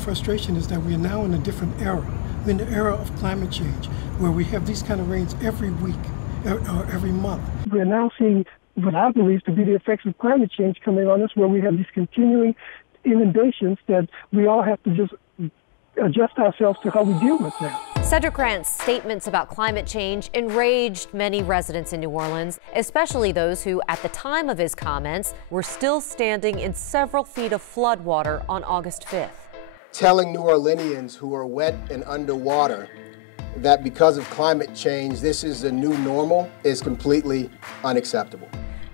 frustration is that we are now in a different era. We're in the era of climate change, where we have these kind of rains every week or every month. We are now seeing what I believe to be the effects of climate change coming on us, where we have these continuing inundations that we all have to just adjust ourselves to how we deal with now. Cedric Grant's statements about climate change enraged many residents in New Orleans, especially those who, at the time of his comments, were still standing in several feet of floodwater on August 5th. Telling New Orleanians who are wet and underwater that because of climate change, this is the new normal is completely unacceptable.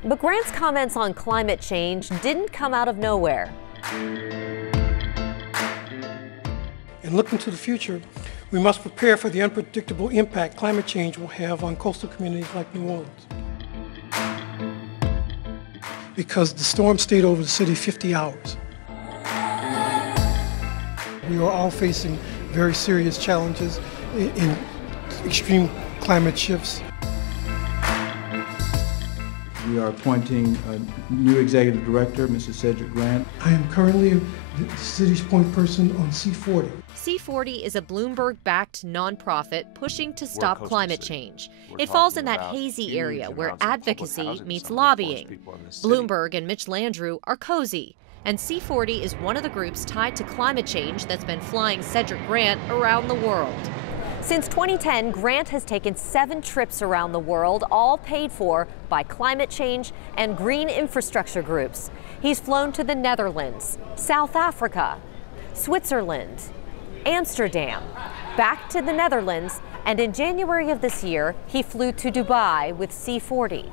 But Grant's comments on climate change didn't come out of nowhere. And looking to the future, we must prepare for the unpredictable impact climate change will have on coastal communities like New Orleans. Because the storm stayed over the city 50 hours. We are all facing very serious challenges in extreme climate shifts. We are appointing a new executive director, Mrs. Cedric Grant. I am currently the city's point person on C40. C40 is a Bloomberg-backed nonprofit pushing to stop climate change. It falls in that hazy area where advocacy meets lobbying. Bloomberg and Mitch Landrieu are cozy, and C40 is one of the groups tied to climate change that's been flying Cedric Grant around the world. Since 2010, Grant has taken 7 trips around the world, all paid for by climate change and green infrastructure groups. He's flown to the Netherlands, South Africa, Switzerland, Amsterdam, back to the Netherlands, and in January of this year, he flew to Dubai with C40.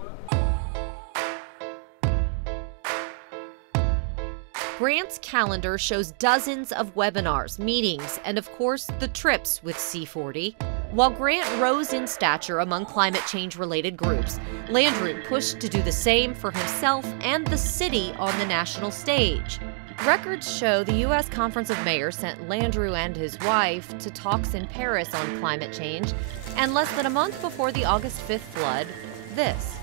Grant's calendar shows dozens of webinars, meetings, and of course, the trips with C40. While Grant rose in stature among climate change-related groups, Landrieu pushed to do the same for himself and the city on the national stage. Records show the U.S. Conference of Mayors sent Landrieu and his wife to talks in Paris on climate change, and less than a month before the August 5th flood, this.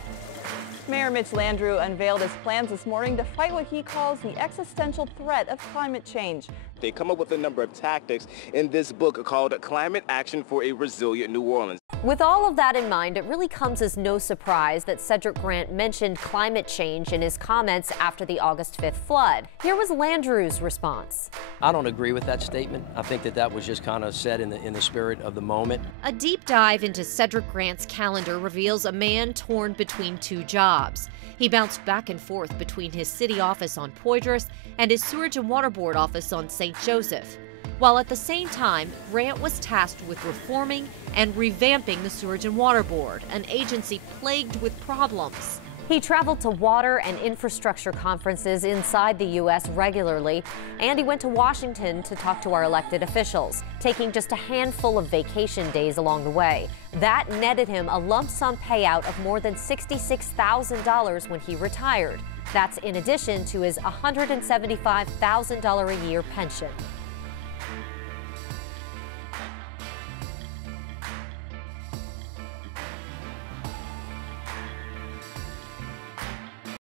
Mayor Mitch Landrieu unveiled his plans this morning to fight what he calls the existential threat of climate change. They come up with a number of tactics in this book called Climate Action for a Resilient New Orleans. With all of that in mind, it really comes as no surprise that Cedric Grant mentioned climate change in his comments after the August 5th flood. Here was Landrieu's response. I don't agree with that statement. I think that was just kind of said in the spirit of the moment. A deep dive into Cedric Grant's calendar reveals a man torn between 2 jobs. He bounced back and forth between his city office on Poydras and his Sewerage and Water Board office on St. Joseph, while at the same time, Grant was tasked with reforming and revamping the Sewerage and Water Board, an agency plagued with problems. He traveled to water and infrastructure conferences inside the U.S. regularly, and he went to Washington to talk to our elected officials, taking just a handful of vacation days along the way. That netted him a lump sum payout of more than $66,000 when he retired. That's in addition to his $175,000 a year pension.